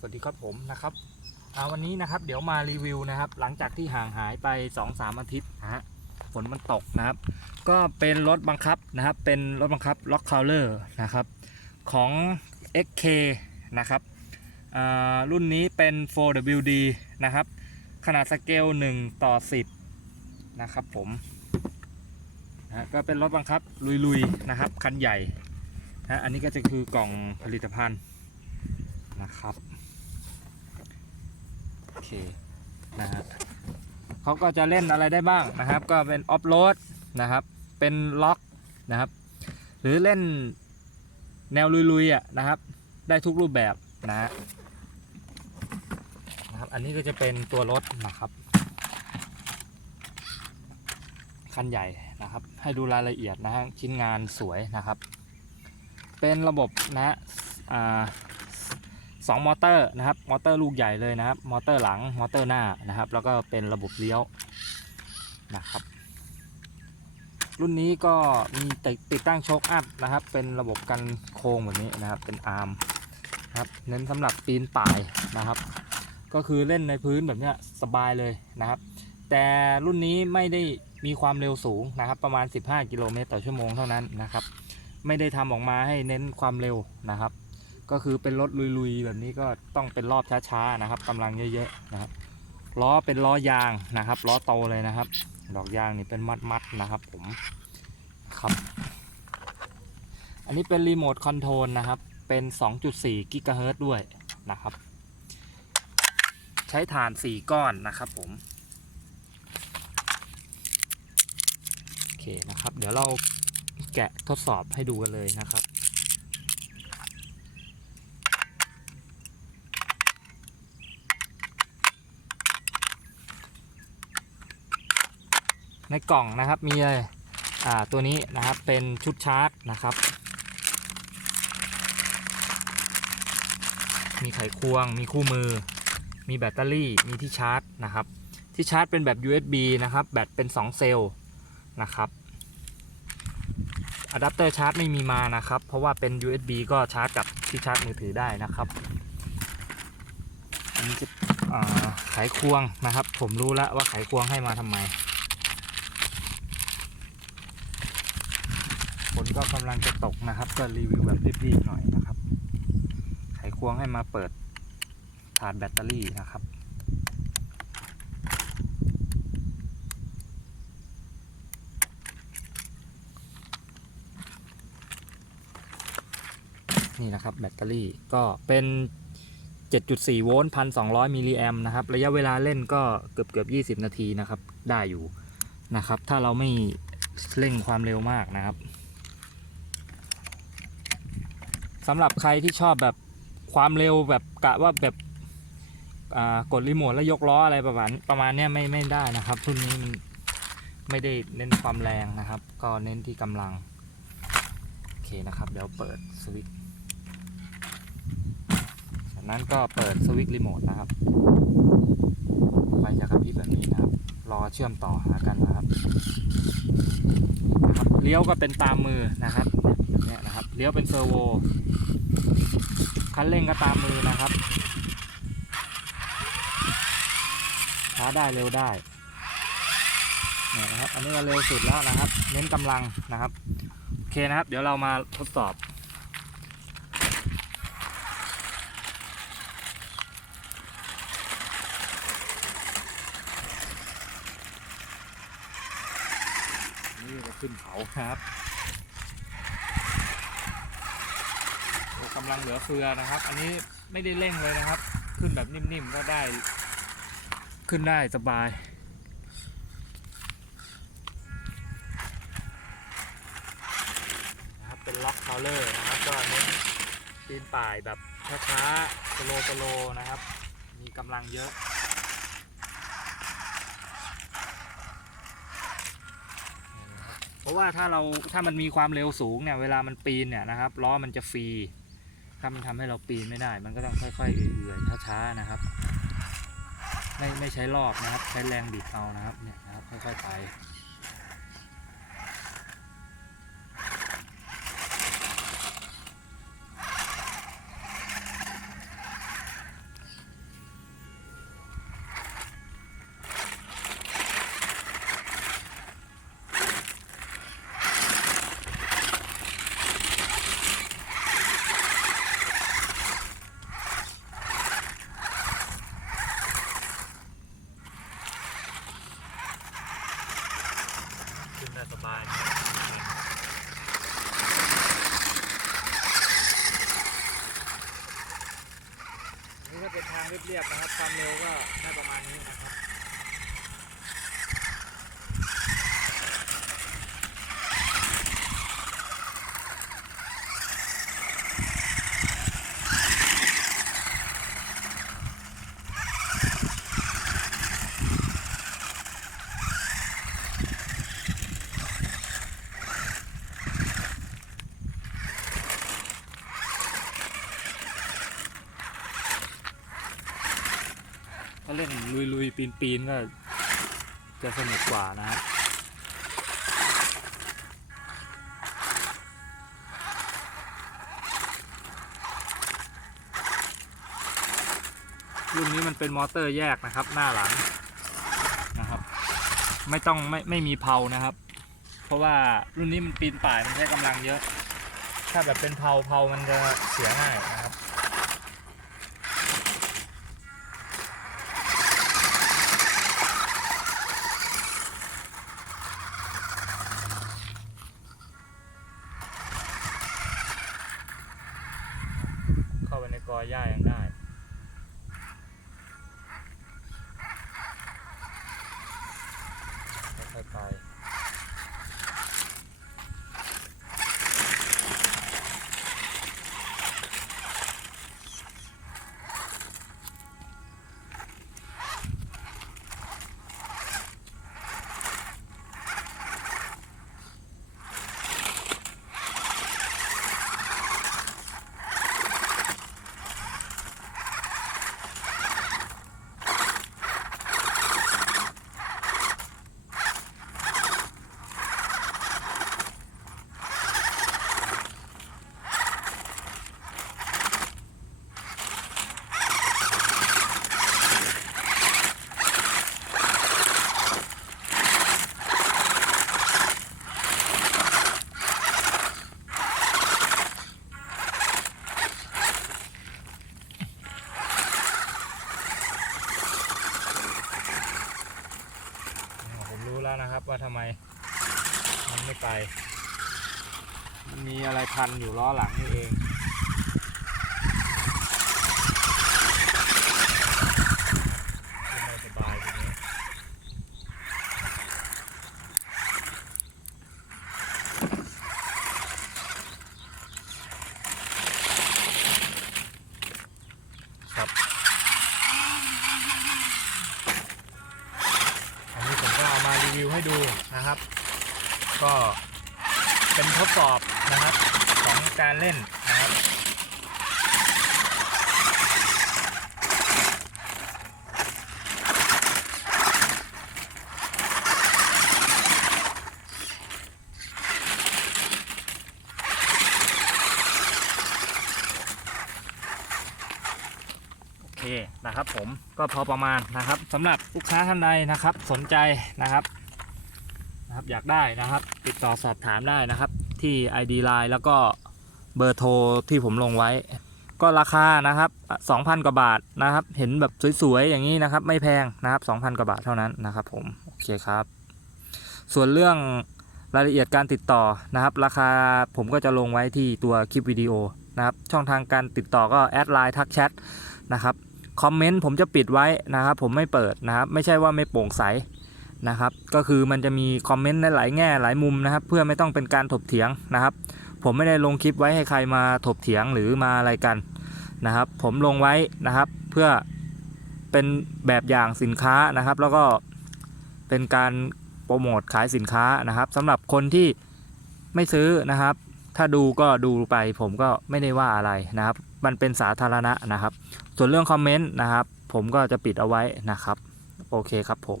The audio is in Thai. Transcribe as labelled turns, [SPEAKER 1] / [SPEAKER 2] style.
[SPEAKER 1] สวัสดีครับผมนะครับวันนี้นะครับเดี๋ยวมารีวิวนะครับ หลังจากที่ห่างหายไป 2-3 อาทิตย์นะฮะฝนมันตกนะครับ ก็เป็นรถบังคับนะครับ เป็นรถบังคับล็อกคา l เลอร์นะครับของ XK นะครับรุ่นนี้เป็น 4WD นะครับ ขนาดสเกล 1 ต่อ 10 นะครับผมนะก็เป็นรถบังคับ ลุยๆนะครับ คันใหญ่นะฮะอันนี้ก็จะคือกล่องผลิตภัณฑ์นะครับ อเคนะฮะเขาก็จะเล่นอะไรได้บ้างนะครับ ก็เป็นออฟโรดนะครับ เป็นล็อกนะครับ หรือเล่นแนวลุยๆอะนะครับ ได้ทุกรูปแบบนะฮะนะครับ อันนี้ก็จะเป็นตัวรถนะครับคันใหญ่นะครับ ให้ดูรายละเอียดนะฮะชิ้นงานสวยนะครับ เป็นระบบนะฮะ อ่าสองมอเตอร์นะครับ มอเตอร์ลูกใหญ่เลยนะครับ มอเตอร์หลัง มอเตอร์หน้านะครับ แล้วก็เป็นระบบเลี้ยวนะครับ รุ่นนี้ก็มีติดติดตั้งโชคอัพนะครับ เป็นระบบกันโค้งแบบนี้นะครับ เป็นอาร์มนะครับเน้นสำหรับปีนป่ายนะครับ ก็คือเล่นในพื้นแบบนี้สบายเลยนะครับ แต่รุ่นนี้ไม่ได้มีความเร็วสูงนะครับ ประมาณ 15 กิโลเมตรต่อชั่วโมงเท่านั้นนะครับ ไม่ได้ทำออกมาให้เน้นความเร็วนะครับ ก็คือเป็นรถลุยๆ แบบนี้ก็ต้องเป็นรอบช้าๆนะครับกำลังเยอะๆนะครับล้อเป็นล้อยางนะครับล้อโตเลยนะครับ ดอกยางนี่เป็นมัดๆนะครับ ผมครับ อันนี้เป็นรีโมทคอนโทรลนะครับ เป็น 2.4กิกะเฮิรตซ์ด้วยนะครับ ใช้ฐาน 4 ก้อนนะครับผมโอเคนะครับ เดี๋ยวเราแกะทดสอบให้ดูกันเลยนะครับ ในกล่องนะครับมีอ่าตัวนี้นะครับเป็นชุดชาร์จนะครับ มีไขควง มีคู่มือ มีแบตเตอรี่มีที่ชาร์จนะครับ ที่ชาร์จเป็นแบบ USB นะครับ แบตเป็น 2 เซลล์นะครับอะแดปเตอร์ชาร์จไม่มีมานะครับ เพราะว่าเป็น USB ก็ชาร์จกับที่ชาร์จมือถือได้นะครับอันนี้จะไขควงนะครับ ผมรู้แล้วว่าไขควงให้มาทำไม ฝน ก็กำลังจะตกนะครับ ก็รีวิวแบบรีบๆหน่อยนะครับ ไขควงให้มาเปิดถาดแบตเตอรี่นะครับ นี่นะครับแบตเตอรี่ก็เป็น 7.4 โวลต์ 1,200 มิลลิแอมนะครับ ระยะเวลาเล่นก็เกือบเกือบ20 นาทีนะครับ ได้อยู่นะครับ ถ้าเราไม่เร่งความเร็วมากนะครับ สำหรับใครที่ชอบแบบความเร็วแบบกะว่าแบบกดรีโมทแล้วยกล้ออะไรประมาณประมาณเนี้ยไม่ไม่ได้นะครับรุ่นนี้มันไม่ได้เน้นความแรงนะครับ ก็เน้นที่กำลัง โอเคนะครับ เดี๋ยวเปิดสวิตช์จากนั้นก็เปิดสวิตช์รีโมทนะครับไฟจะกระพริบแบบนี้นะครับ รอเชื่อมต่อหากันนะครับนะครับเลี้ยวก็เป็นตามมือนะครับ เนี้ยนะครับเลี้ยวเป็นเซอร์โวคันเร่งก็ตามมือนะครับช้าได้เร็วได้เนี่ยนะครับอันนี้ก็เร็วสุดแล้วนะครับ เน้นกำลังนะครับโอเคนะครับ เดี๋ยวเรามาทดสอบนี่จะขึ้นเขาครับ โอ้กำลังเหลือเฟือนะครับ อันนี้ไม่ได้เร่งเลยนะครับ ขึ้นแบบนิ่มๆก็ได้ ขึ้นได้สบายนะครับเป็นล็อกเคาเลอร์นะครับก็เน้นปีนป่ายแบบช้าๆสโลสโลนะครับ มีกำลังเยอะเพราะว่าถ้าเราถ้ามันมีความเร็วสูงเนี่ยเวลามันปีนเนี่ยนะครับล้อมันจะฟรี ถ้ามันทำให้เราปีนไม่ได้ มันก็ต้องค่อยๆเอื่อยๆช้าๆนะครับ ไม่ไม่ใช้รอบนะครับ ใช้แรงบิดเอานะครับเนี่ยนะครับค่อยๆไป รียบๆนะครับความเร็วก็ได้ประมาณนี้นะครับ ถ้าเล่นลุยลุย ปีนปีนก็จะสนุกกว่านะฮะรุ่นนี้มันเป็นมอเตอร์แยกนะครับ หน้าหลังนะครับ ไม่ต้องไม่ไม่มีเพลานะครับ เพราะว่ารุ่นนี้มันปีนป่ายมันใช้กำลังเยอะ ถ้าแบบเป็นเพลาเพลามันจะเสียง่ายนะครับ เข้าไปในกอหญ้ายังได้ค่อยๆไปผมรู้แล้ ว่าทำไมมันไม่ไป มันมีอะไรพันอยู่ล้อหลังนี่เองสบายๆทีนี้ ครับ อันนี้ผมก็เอามารีวิว ให้ดูนะครับ ก็เป็นทดสอบนะครับของการเล่นนะครับโอเคนะครับผมก็พอประมาณนะครับสำหรับลูกค้าท่านใดนะครับสนใจนะครับ นะครับ อยากได้นะครับ ติดต่อสอบถามได้นะครับ ที่ ID Line แล้วก็เบอร์โทรที่ผมลงไว้ ก็ราคานะครับ2,000 กว่าบาทนะครับ เห็นแบบสวยๆอย่างนี้นะครับ ไม่แพงนะครับ2,000 กว่าบาทเท่านั้นนะครับ ผมโอเคครับ ส่วนเรื่องรายละเอียดการติดต่อนะครับ ราคาผมก็จะลงไว้ที่ตัวคลิปวิดีโอนะครับ ช่องทางการติดต่อก็แอดไลน์ทักแชทนะครับคอมเมนต์ผมจะปิดไว้นะครับ ผมไม่เปิดนะครับ ไม่ใช่ว่าไม่โปร่งใส นะครับ ก็คือมันจะมีคอมเมนต์ในหลายแง่หลายมุมนะครับ เพื่อไม่ต้องเป็นการถกเถียงนะครับ ผมไม่ได้ลงคลิปไว้ให้ใครมาถกเถียงหรือมาอะไรกันนะครับ ผมลงไว้นะครับ เพื่อเป็นแบบอย่างสินค้านะครับ แล้วก็เป็นการโปรโมทขายสินค้านะครับสำหรับคนที่ไม่ซื้อนะครับ ถ้าดูก็ดูไปผมก็ไม่ได้ว่าอะไรนะครับ มันเป็นสาธารณะนะครับ ส่วนเรื่องคอมเมนต์นะครับ ผมก็จะปิดเอาไว้นะครับ โอเคครับผม